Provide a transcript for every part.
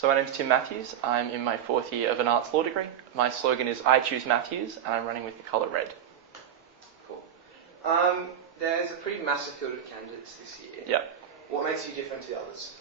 So my name's Tim Matthews. I'm in my 4th year of an arts law degree. My slogan is I choose Matthews, and I'm running with the colour red. Cool. There's a pretty massive field of candidates this year. Yeah. What makes you different to the others?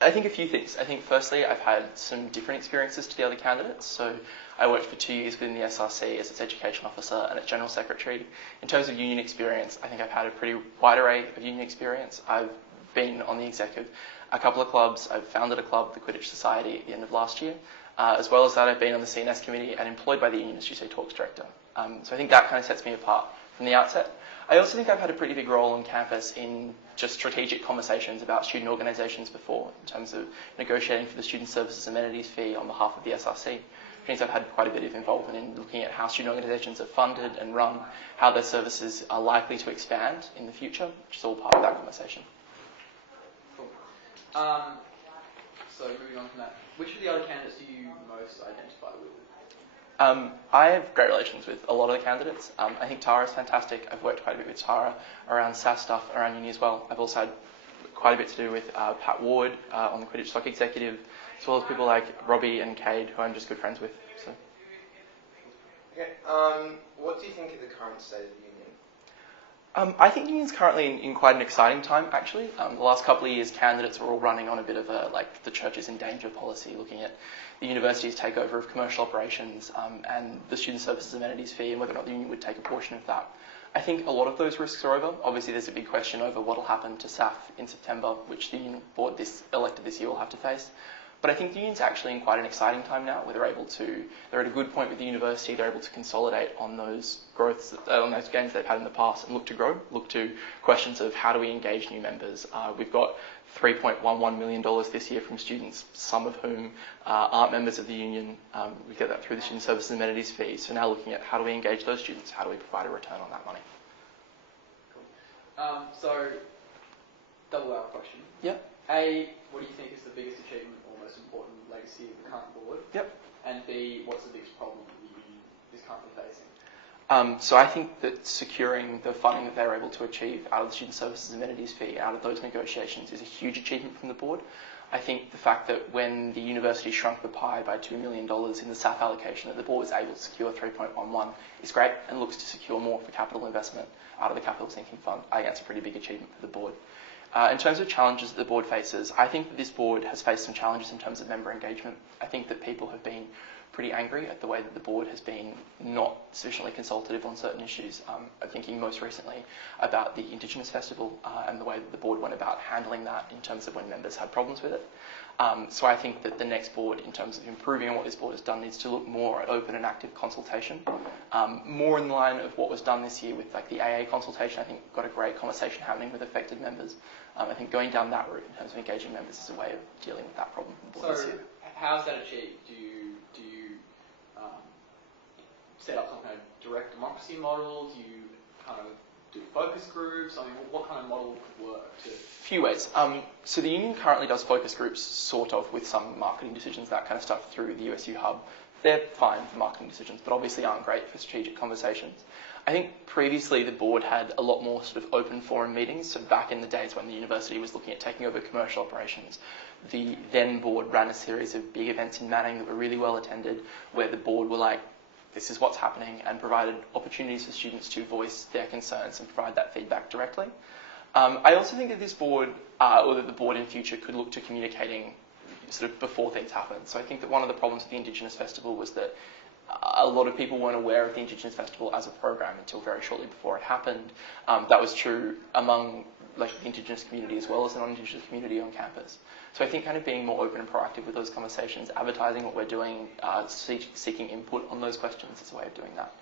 I think a few things. I think firstly, I've had some different experiences to the other candidates. So I worked for 2 years within the SRC as its education officer and its general secretary. In terms of union experience, I think I've had a pretty wide array of union experience. I've been on the exec of a couple of clubs. I've founded a club, the Quidditch Society, at the end of last year. As well as that, I've been on the CNS committee and employed by the union as USU Talks director. So I think that kind of sets me apart from the outset. I also think I've had a pretty big role on campus in just strategic conversations about student organisations before, in terms of negotiating for the student services amenities fee on behalf of the SRC. Which means I've had quite a bit of involvement in looking at how student organisations are funded and run, how their services are likely to expand in the future, which is all part of that conversation. Cool. So moving on from that, which of the other candidates do you most identify with? I have great relations with a lot of the candidates. I think Tara's fantastic. I've worked quite a bit with Tara around SSAF stuff, around uni as well. I've also had quite a bit to do with Pat Ward on the Quidditch Stock Executive, as well as people like Robbie and Cade, who I'm just good friends with. So. Okay. What do you think of the current state of the union? I think the union's currently in quite an exciting time, actually. The last couple of years, candidates were all running on a bit of a, like, the church is in danger policy, looking at the university's takeover of commercial operations and the student services amenities fee and whether or not the union would take a portion of that. I think a lot of those risks are over. Obviously, there's a big question over what will happen to SAF in September, which the union board elected this year will have to face. But I think the union's actually in quite an exciting time now, where they're at a good point with the university. They're able to consolidate on those growths, on those gains they've had in the past, and look to grow. Look to questions of how do we engage new members. We've got $3.11 million this year from students, some of whom aren't members of the union. We get that through the student services and amenities fee. So now looking at how do we engage those students? How do we provide a return on that money? Cool. So, double-hour question. Yep. A, what do you think is the biggest achievement or most important legacy of the current board? Yep. And B, what's the biggest problem that the union is currently facing? So I think that securing the funding that they're able to achieve out of the student services amenities fee, out of those negotiations, is a huge achievement from the board. I think the fact that when the university shrunk the pie by $2 million in the SAF allocation, that the board was able to secure 3.11 is great and looks to secure more for capital investment out of the capital sinking fund. I think that's a pretty big achievement for the board. In terms of challenges that the board faces, I think that this board has faced some challenges in terms of member engagement. I think that people have been pretty angry at the way that the board has been not sufficiently consultative on certain issues. I'm thinking most recently about the Indigenous Festival and the way that the board went about handling that in terms of when members had problems with it. So I think that the next board, in terms of improving on what this board has done, needs to look more at open and active consultation, more in line of what was done this year with like the AA consultation. I think we've got a great conversation happening with affected members. I think going down that route in terms of engaging members is a way of dealing with that problem. So how is that achieved? Do you set up some kind of direct democracy model? Do you kind of do focus groups? I mean, what kind of model could work? Few ways. So the union currently does focus groups, sort of, with some marketing decisions, that kind of stuff, through the USU Hub. They're fine for marketing decisions, but obviously aren't great for strategic conversations. I think previously the board had a lot more sort of open forum meetings. So back in the days when the university was looking at taking over commercial operations, the then board ran a series of big events in Manning that were really well attended, where the board were like, this is what's happening, and provided opportunities for students to voice their concerns and provide that feedback directly. I also think that this board, or that the board in future, could look to communicating sort of before things happen. So I think that one of the problems with the Indigenous Festival was that a lot of people weren't aware of the Indigenous Festival as a program until very shortly before it happened. That was true among like the Indigenous community as well as the non-Indigenous community on campus. So I think kind of being more open and proactive with those conversations, advertising what we're doing, seeking input on those questions is a way of doing that.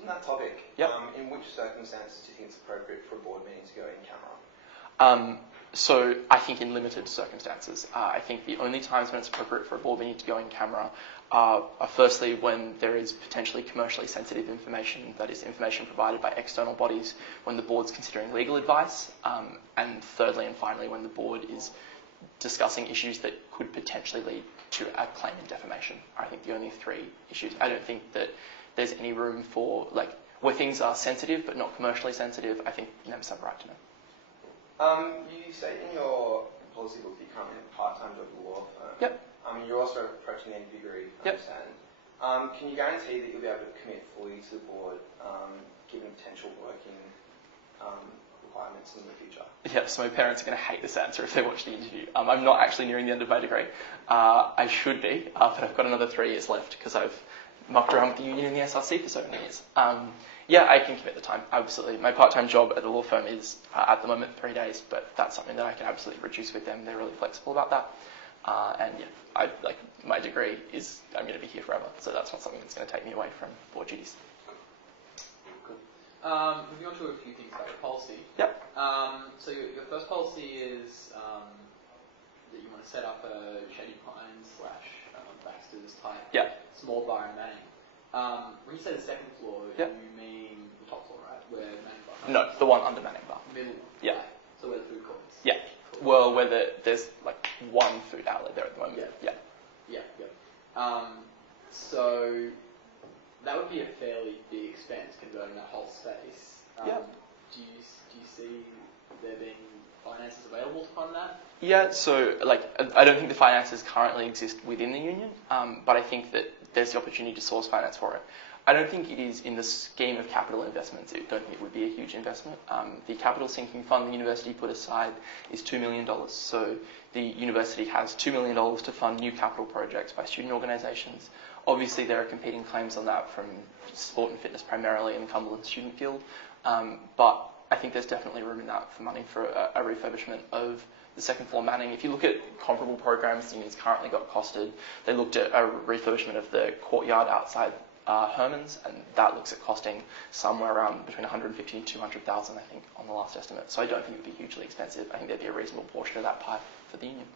On that topic, yep. In which circumstances do you think it's appropriate for a board meeting to go in camera? So I think in limited circumstances. I think the only times when it's appropriate for a board meeting to go in camera are firstly when there is potentially commercially sensitive information, that is information provided by external bodies, when the board's considering legal advice, and thirdly and finally when the board is discussing issues that could potentially lead to a claim in defamation. I think the only three issues. I don't think that there's any room for, like, where things are sensitive but not commercially sensitive. I think members have a right to know. You say in your policy book that you currently have a part-time job at a law firm. Yep. You're also approaching the end degree, I Yep. understand. Can you guarantee that you'll be able to commit fully to the board, given potential working requirements in the future? Yeah, so my parents are going to hate this answer if they watch the interview. I'm not actually nearing the end of my degree. I should be, but I've got another 3 years left because I've mucked around with the union and the SRC for so many years. Yeah, I can commit the time, absolutely. My part-time job at the law firm is, at the moment, 3 days, but that's something that I can absolutely reduce with them. They're really flexible about that. And yeah, my degree is, I'm going to be here forever, so that's not something that's going to take me away from board duties. Cool. Moving on to a few things about your policy. Yep. So your first policy is that you want to set up a Shady Pines / Baxter's type small bar in Manning. When you say the second floor, you mean the top floor, right? Where Manning bar? No, the one under Manning bar. Middle. Yeah. So where the food court is. Yeah. Cool. Well, where there's like one food outlet there at the moment. Yeah. So that would be a fairly big expense converting that whole space. Do you see there being finances available to fund that? Yeah, so I don't think the finances currently exist within the union, but I think that there's the opportunity to source finance for it. I don't think it is in the scheme of capital investments. I don't think it would be a huge investment. The capital sinking fund the university put aside is $2 million. So the university has $2 million to fund new capital projects by student organisations. Obviously, there are competing claims on that from sport and fitness primarily and the Cumberland Student Guild. But I think there's definitely room in that for money for a refurbishment of the second floor Manning. If you look at comparable programs the union's currently got costed, they looked at a refurbishment of the courtyard outside Herman's, and that looks at costing somewhere around between 150 and 200,000, I think, on the last estimate. So I don't think it would be hugely expensive. I think there'd be a reasonable portion of that pie for the union.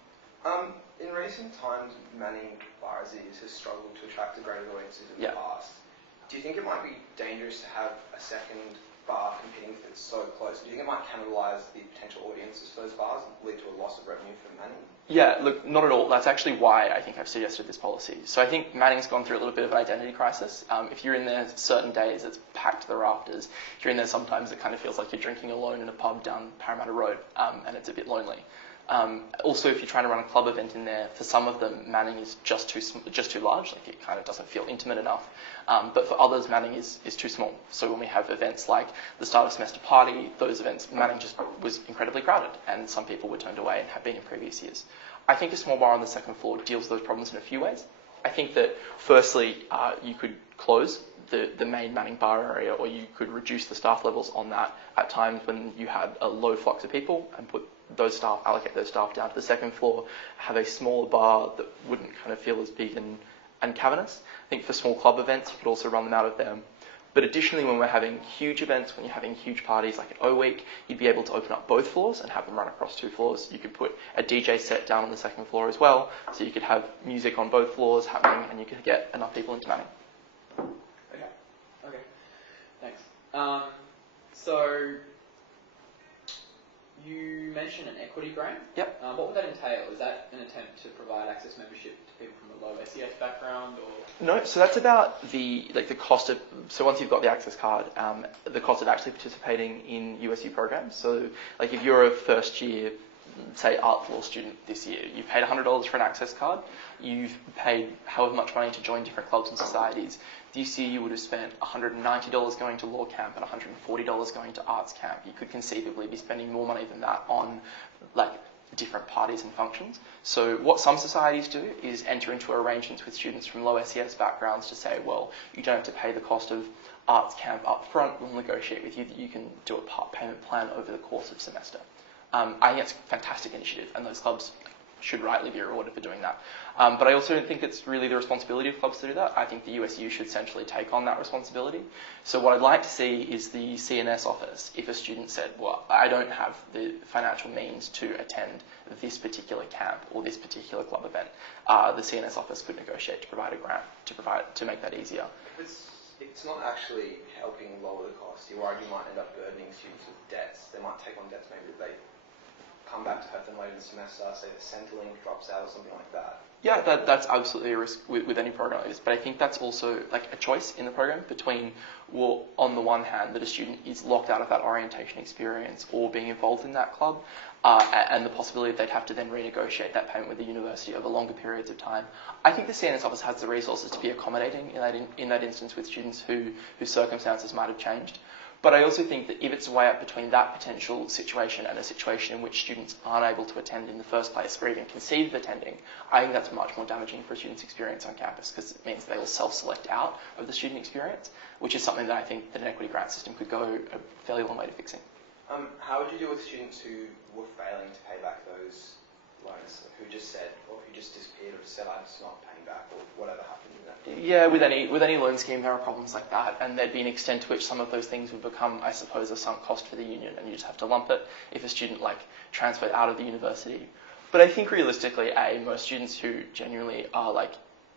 In recent times, Manning bars has struggled to attract a greater audiences in the past. Do you think it might be dangerous to have a second bar competing if it's so close? Do you think it might cannibalise the potential audiences for those bars and lead to a loss of revenue for Manning? Yeah, look, not at all. That's actually why I think I've suggested this policy. So I think Manning's gone through a little bit of an identity crisis. If you're in there certain days, it's packed to the rafters. If you're in there sometimes, it kind of feels like you're drinking alone in a pub down Parramatta Road, and it's a bit lonely. Also, if you're trying to run a club event in there, for some of them, Manning is just too large. Like, it kind of doesn't feel intimate enough. But for others, Manning is too small. So when we have events like the start of semester party, those events, Manning just was incredibly crowded, and some people were turned away and have been in previous years. I think a small bar on the second floor deals with those problems in a few ways. I think that, firstly, you could close the main Manning bar area, or you could reduce the staff levels on that at times when you had a low flux of people, and allocate those staff down to the second floor, have a smaller bar that wouldn't kind of feel as big and cavernous. I think for small club events, you could also run them out of there. But additionally, when we're having huge events, when you're having huge parties like an O Week, you'd be able to open up both floors and have them run across 2 floors. You could put a DJ set down on the second floor as well, so you could have music on both floors happening, and you could get enough people into Manning. Okay. Thanks. So you mentioned an equity grant. Yep. What would that entail? Is that an attempt to provide access membership to people from a low SES background, or? No. So that's about the cost of. So once you've got the access card, the cost of actually participating in USU programs. So if you're a first year, say, art law student this year, you've paid $100 for an access card. You've paid however much money to join different clubs and societies. This year you would have spent $190 going to law camp and $140 going to arts camp. You could conceivably be spending more money than that on different parties and functions. So what some societies do is enter into arrangements with students from low SES backgrounds to say, well, you don't have to pay the cost of arts camp up front. We'll negotiate with you that you can do a part payment plan over the course of semester. I think that's a fantastic initiative, and those clubs should rightly be rewarded for doing that. But I also don't think it's really the responsibility of clubs to do that. I think the USU should essentially take on that responsibility. So what I'd like to see is the CNS office, if a student said, well, I don't have the financial means to attend this particular camp or this particular club event, the CNS office could negotiate to provide a grant to make that easier. It's not actually helping lower the cost. You're worried you might end up burdening students with debts. They might take on debts maybe that they come back to hurt them later in the semester, say the Centrelink drops out or something like that? Yeah, that's absolutely a risk with any program like this. But I think that's also like a choice in the program between, well, on the one hand, that a student is locked out of that orientation experience or being involved in that club, and the possibility that they'd have to then renegotiate that payment with the university over longer periods of time. I think the CNS office has the resources to be accommodating in that instance with students whose circumstances might have changed. But I also think that if it's way up between that potential situation and a situation in which students aren't able to attend in the first place or even conceive of attending, I think that's much more damaging for a student's experience on campus because it means they will self-select out of the student experience, which is something that I think that an equity grant system could go a fairly long way to fixing. How would you deal with students who were failing to pay back those loans, who just said, or who just disappeared or just said, I'm just not paying back, or whatever happened in that? Yeah, with any loan scheme, there are problems like that, and there'd be an extent to which some of those things would become, I suppose, a sunk cost for the union, and you just have to lump it if a student transferred out of the university. But I think realistically, most students who genuinely are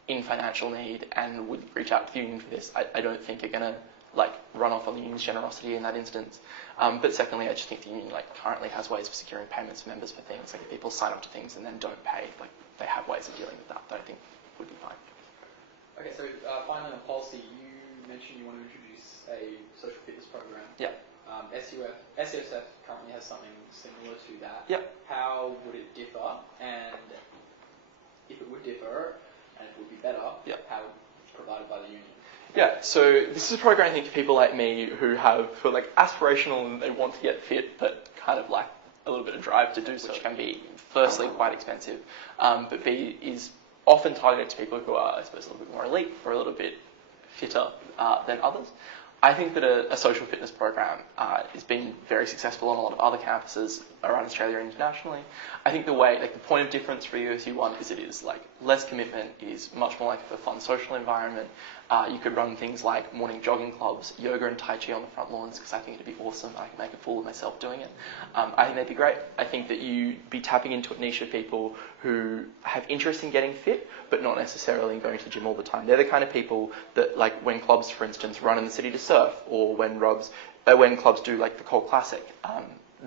in financial need and would reach out to the union for this, I don't think are going to run off on the union's generosity in that instance. But secondly, I just think the union currently has ways of securing payments for members for things. If people sign up to things and then don't pay, they have ways of dealing with that I think would be fine. Okay, so finally on policy, you mentioned you want to introduce a social fitness program. Yeah. SUSF currently has something similar to that. Yeah. How would it differ? And if it would differ, and if it would be better, how it's provided by the union? Yeah, so this is a program I think for people like me who are aspirational and they want to get fit, but kind of lack a little bit of drive to do so, which can be firstly quite expensive, but B is often targeted to people who are, I suppose, a little bit more elite or a little bit fitter than others. I think that a social fitness program has been very successful on a lot of other campuses around Australia and internationally. I think the point of difference for USU One is it is less commitment, is much more like a fun social environment. You could run things like morning jogging clubs, yoga and tai chi on the front lawns because I think it'd be awesome. I could make a fool of myself doing it. I think that'd be great. I think that you'd be tapping into a niche of people who have interest in getting fit, but not necessarily in going to the gym all the time. They're the kind of people that, when clubs, for instance, run in the city to surf, or when clubs do the Cold Classic,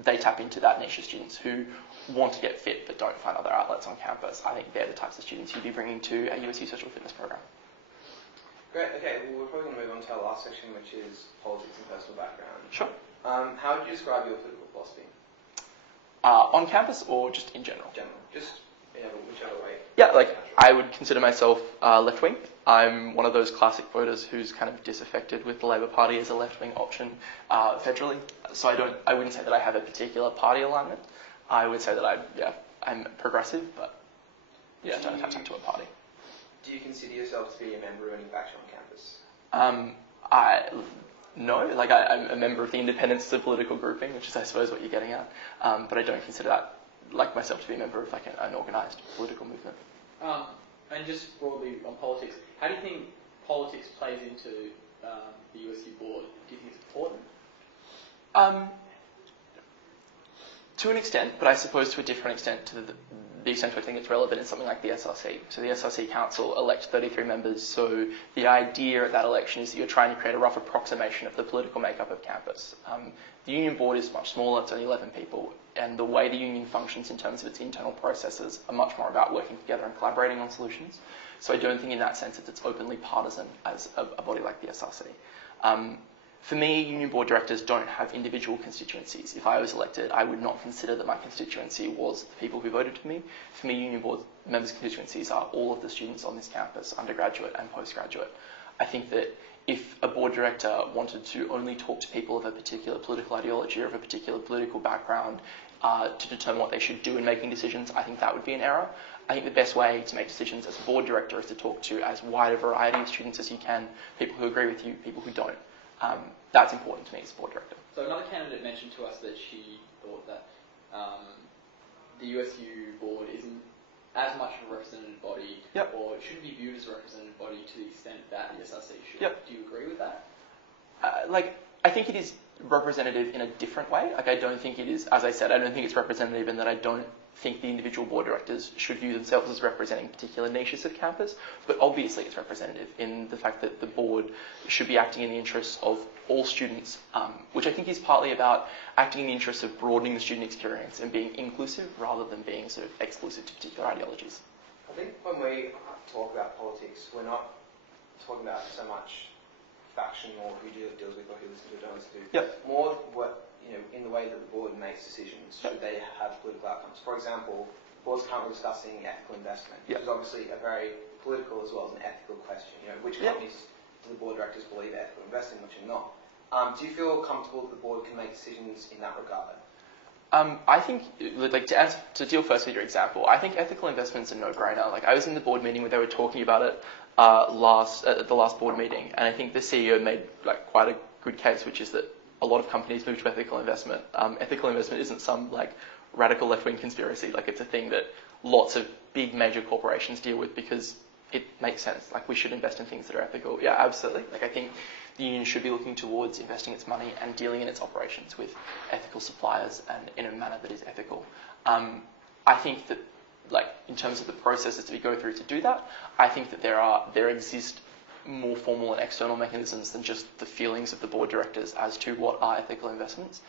they tap into that niche of students who want to get fit but don't find other outlets on campus. I think they're the types of students you'd be bringing to a USU social fitness program. Great. Okay, well, we're probably going to move on to our last section, which is politics and personal background. Sure. How would you describe your political philosophy? On campus or just in general? General. Just whichever way. Yeah, I would consider myself left-wing. I'm one of those classic voters who's kind of disaffected with the Labor Party as a left-wing option federally. So I wouldn't say that I have a particular party alignment. I would say that I'm progressive, but don't attach to a party. Do you consider yourself to be a member of any faction on campus? No, I'm a member of the independence of political grouping, which is, I suppose, what you're getting at. But I don't consider that, myself, to be a member of an organised political movement. And just broadly on politics, how do you think politics plays into the USU Board? Do you think it's important? To an extent, but I suppose to a different extent to the extent to which I think it's relevant in something like the SRC. So the SRC Council elects 33 members, so the idea at that election is that you're trying to create a rough approximation of the political makeup of campus. The union board is much smaller, it's only 11 people, and the way the union functions in terms of its internal processes are much more about working together and collaborating on solutions. So I don't think in that sense that it's openly partisan as a body like the SRC. For me, union board directors don't have individual constituencies. If I was elected, I would not consider that my constituency was the people who voted for me. For me, union board members' constituencies are all of the students on this campus, undergraduate and postgraduate. I think that if a board director wanted to only talk to people of a particular political ideology or of a particular political background to determine what they should do in making decisions, I think that would be an error. I think the best way to make decisions as a board director is to talk to as wide a variety of students as you can, people who agree with you, people who don't. That's important to me as a board director. So another candidate mentioned to us that she thought that the USU board isn't as much of a representative body, or it shouldn't be viewed as a representative body to the extent that the SRC should. Do you agree with that? I think it is representative in a different way. I don't think it is, as I said, I don't think it's representative in that I don't think the individual board directors should view themselves as representing particular niches of campus, but obviously it's representative in the fact that the board should be acting in the interests of all students, which I think is partly about acting in the interests of broadening the student experience and being inclusive rather than being sort of exclusive to particular ideologies. I think when we talk about politics, we're not talking about so much faction or who deals with or who listens to or doesn't do. Yep. More what, in the way that the board makes decisions, should they have political outcomes. For example, the board's currently discussing ethical investment, which is obviously a very political as well as an ethical question. Which companies do the board directors believe are ethical investing, which are not? Do you feel comfortable that the board can make decisions in that regard? I think, to deal first with your example, I think ethical investment's a no-brainer. I was in the board meeting where they were talking about it at the last board meeting, and I think the CEO made quite a good case, which is that a lot of companies move to ethical investment. Ethical investment isn't some radical left-wing conspiracy. It's a thing that lots of big major corporations deal with because it makes sense. We should invest in things that are ethical. Yeah, absolutely. I think the union should be looking towards investing its money and dealing in its operations with ethical suppliers and in a manner that is ethical. I think that, in terms of the processes that we go through to do that, I think that there exist more formal and external mechanisms than just the feelings of the board directors as to what are ethical investments.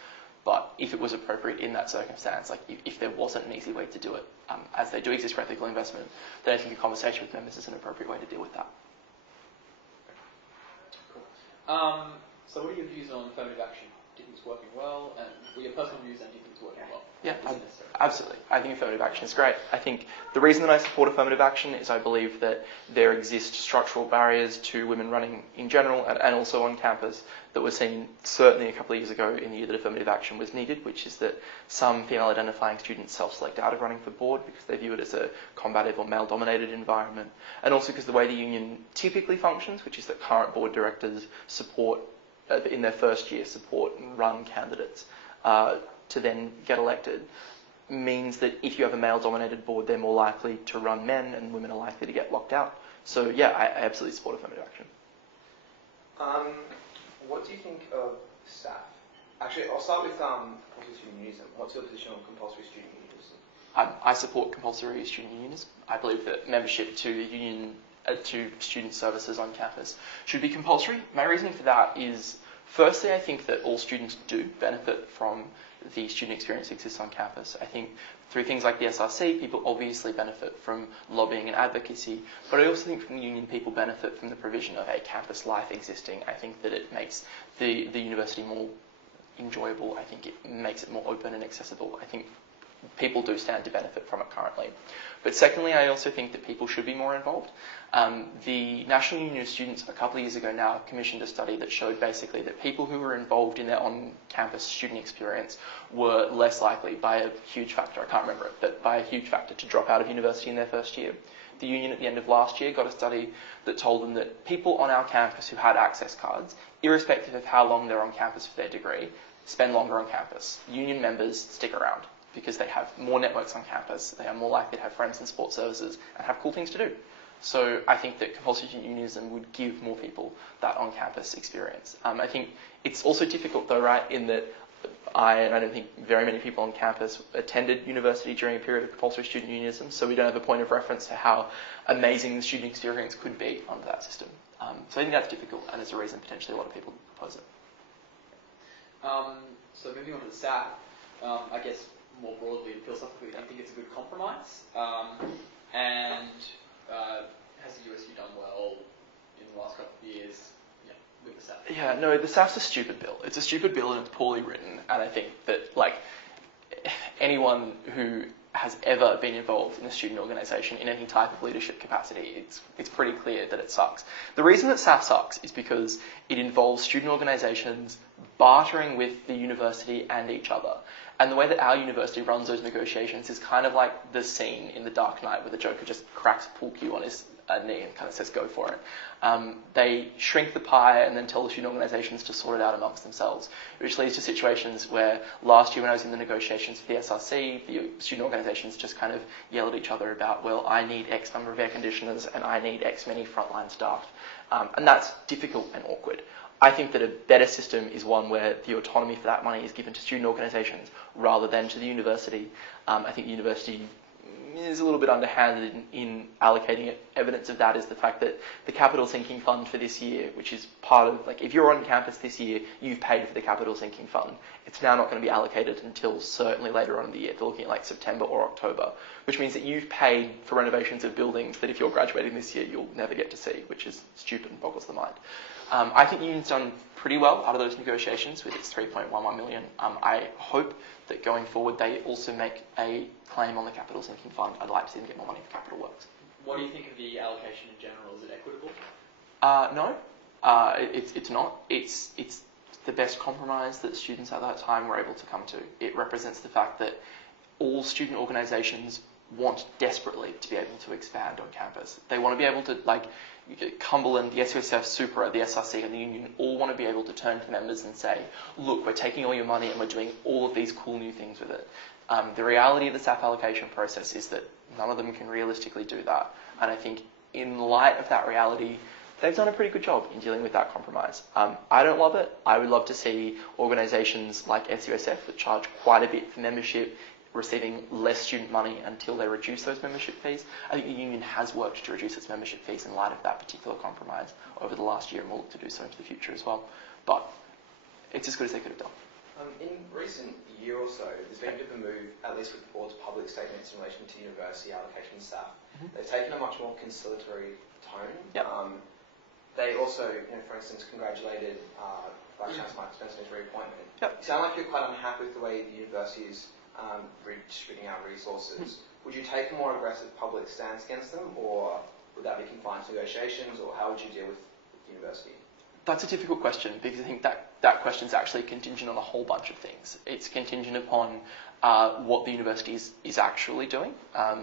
But if it was appropriate in that circumstance, if there wasn't an easy way to do it, as they do exist for ethical investment, then I think a conversation with members is an appropriate way to deal with that. Cool. So what are your views on affirmative action? Do you think it's working well? And what are your personal views, and do you think it's working well? Yeah, absolutely. I think affirmative action is great. I think the reason that I support affirmative action is I believe that there exist structural barriers to women running in general and also on campus that were seen certainly a couple of years ago in the year that affirmative action was needed, which is that some female identifying students self-select out of running for board because they view it as a combative or male-dominated environment, and also because the way the union typically functions, which is that current board directors support, in their first year, support and run candidates to then get elected, means that if you have a male-dominated board, they're more likely to run men and women are likely to get locked out. So yeah, I absolutely support affirmative action. What do you think of SSAF? Actually, I'll start with compulsory student unionism. What's your position on compulsory student unionism? I support compulsory student unionism. I believe that membership to the union, to student services on campus should be compulsory. My reasoning for that is, firstly, I think that all students do benefit from the student experience that exists on campus. I think through things like the SRC, people obviously benefit from lobbying and advocacy, but I also think from the union, people benefit from the provision of a campus life existing. I think that it makes the university more enjoyable. I think it makes it more open and accessible. I think people do stand to benefit from it currently. But secondly, I also think that people should be more involved. The National Union of Students a couple of years ago now commissioned a study that showed basically that people who were involved in their on-campus student experience were less likely by a huge factor, I can't remember it, but by a huge factor to drop out of university in their first year. The union at the end of last year got a study that told them that people on our campus who had access cards, irrespective of how long they're on campus for their degree, spend longer on campus. Union members stick around because they have more networks on campus, they are more likely to have friends in sports services and have cool things to do. So I think that compulsory unionism would give more people that on-campus experience. I think it's also difficult though, right, in that I don't think very many people on campus attended university during a period of compulsory student unionism, so we don't have a point of reference to how amazing the student experience could be under that system. So I think that's difficult, and there's a reason potentially a lot of people oppose it. So moving on to the SAF, I guess more broadly and philosophically, I think it's a good compromise. And has the USU done well in the last couple of years with the SAF? Yeah, no, the SAF's a stupid bill. It's a stupid bill and it's poorly written. And I think that, anyone who has ever been involved in a student organisation in any type of leadership capacity, it's pretty clear that it sucks. The reason that SAF sucks is because it involves student organisations bartering with the university and each other. And the way that our university runs those negotiations is kind of like the scene in The Dark Knight where the Joker just cracks a pool cue on his knee and kind of says, go for it. They shrink the pie and then tell the student organisations to sort it out amongst themselves, which leads to situations where last year when I was in the negotiations for the SRC, the student organisations just kind of yell at each other about, well, I need X number of air conditioners and I need X many frontline staff. And that's difficult and awkward. I think that a better system is one where the autonomy for that money is given to student organisations rather than to the university. I think the university is a little bit underhanded in allocating it. Evidence of that is the fact that the capital sinking fund for this year, which is part of, like, if you're on campus this year, you've paid for the capital sinking fund. It's now not going to be allocated until certainly later on in the year. They're looking at like September or October, which means that you've paid for renovations of buildings that if you're graduating this year, you'll never get to see, which is stupid and boggles the mind. I think the union's done pretty well out of those negotiations with its $3.11 million. I hope that going forward they also make a claim on the capital sinking fund. I'd like to see them get more money for capital works. What do you think of the allocation in general? Is it equitable? No, it's not. It's the best compromise that students at that time were able to come to. It represents the fact that all student organisations want desperately to be able to expand on campus. They want to be able to, like, Cumberland, the SUSF, Supra, the SRC and the union all want to be able to turn to members and say, look, we're taking all your money and we're doing all of these cool new things with it. The reality of the SAF allocation process is that none of them can realistically do that. And I think in light of that reality, they've done a pretty good job in dealing with that compromise. I don't love it. I would love to see organisations like SUSF that charge quite a bit for membership receiving less student money until they reduce those membership fees. I think the union has worked to reduce its membership fees in light of that particular compromise over the last year and will look to do so into the future as well. But it's as good as they could have done. In recent year or so, there's been a bit of a move, at least with the board's public statements in relation to university allocation staff. They've taken a much more conciliatory tone. Yep. They also, for instance, congratulated Vice Chancellor Michael Spencer on his reappointment. Yep. You sound like you're quite unhappy with the way the university is redistributing our resources. Would you take a more aggressive public stance against them, or would that be confined to negotiations, or how would you deal with the university? That's a difficult question because I think that question is actually contingent on a whole bunch of things. It's contingent upon what the university is actually doing.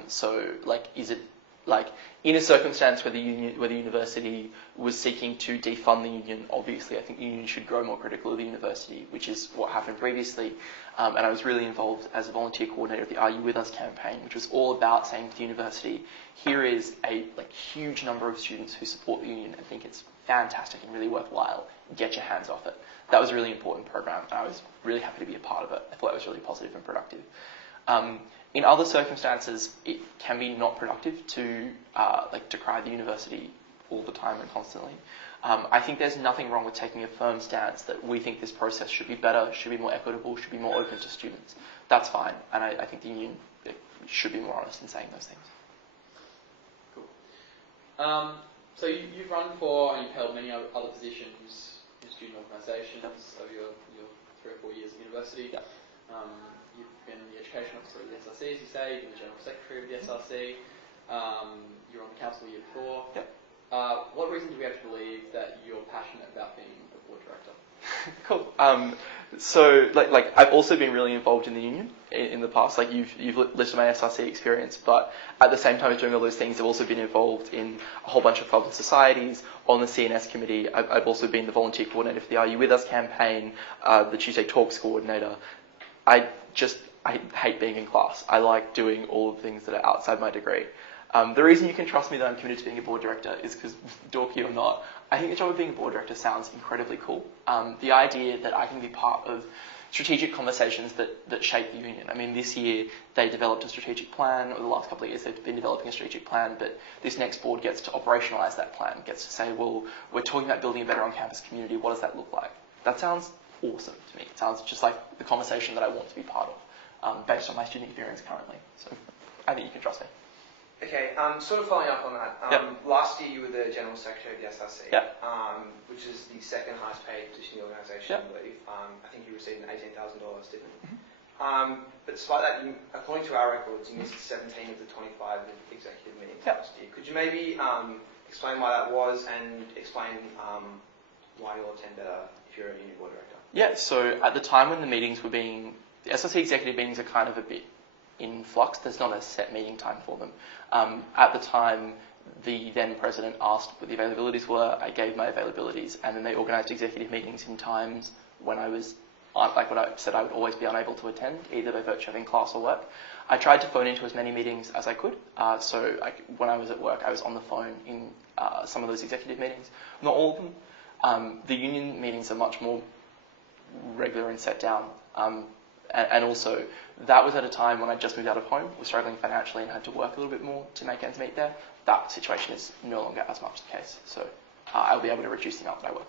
So, like, is it like in a circumstance where the university was seeking to defund the union? Obviously, I think the union should grow more critical of the university, which is what happened previously. And I was really involved as a volunteer coordinator of the Are You With Us campaign, which was all about saying to the university, here is a huge number of students who support the union and think it's fantastic and really worthwhile. Get your hands off it. That was a really important program, and I was really happy to be a part of it. I thought it was really positive and productive. In other circumstances, it can be not productive to decry the university all the time and constantly. I think there's nothing wrong with taking a firm stance that we think this process should be better, should be more equitable, should be more open to students. That's fine, and I think the union should be more honest in saying those things. Cool. So you've run for and you've held many other positions in student organisations over your 3 or 4 years at university. Yep. You've been the education officer at the SRC, as you say. You've been the general secretary of the SRC. You were on the council the year before. Yep. What reason do we have to believe that you're passionate about being a board director? Cool. So I've also been really involved in the union in the past. Like you've listed my SRC experience, but at the same time as doing all those things, I've also been involved in a whole bunch of clubs and societies. On the CNS committee, I've also been the volunteer coordinator for the Are You With Us campaign, the Tuesday Talks coordinator. I hate being in class. I like doing all of the things that are outside my degree. The reason you can trust me that I'm committed to being a board director is because, dorky or not, I think the job of being a board director sounds incredibly cool. The idea that I can be part of strategic conversations that shape the union. I mean, this year they developed a strategic plan, or the last couple of years they've been developing a strategic plan, but this next board gets to operationalise that plan, gets to say, well, we're talking about building a better on-campus community, what does that look like? That sounds awesome to me. It sounds just like the conversation that I want to be part of, based on my student experience currently. So I think you can trust me. Okay, sort of following up on that, last year you were the General Secretary of the SRC, which is the second highest paid position in the organisation, I believe. I think you received an $18,000 stipend. But despite that, according to our records, you missed 17 of the 25 executive meetings last year. Could you maybe explain why that was and explain why you'll attend better if you're a union board director? Yeah, so at the time when the SRC executive meetings are kind of a bit in flux. There's not a set meeting time for them. At the time, the then president asked what the availabilities were. I gave my availabilities, and then they organised executive meetings in times when I was, like what I said, I would always be unable to attend, either by virtue of having class or work. I tried to phone into as many meetings as I could. So when I was at work, I was on the phone in some of those executive meetings. Not all of them. The union meetings are much more regular and set down. And also, that was at a time when I just moved out of home, was struggling financially and had to work a little bit more to make ends meet there. That situation is no longer as much the case. So I'll be able to reduce the amount that I work.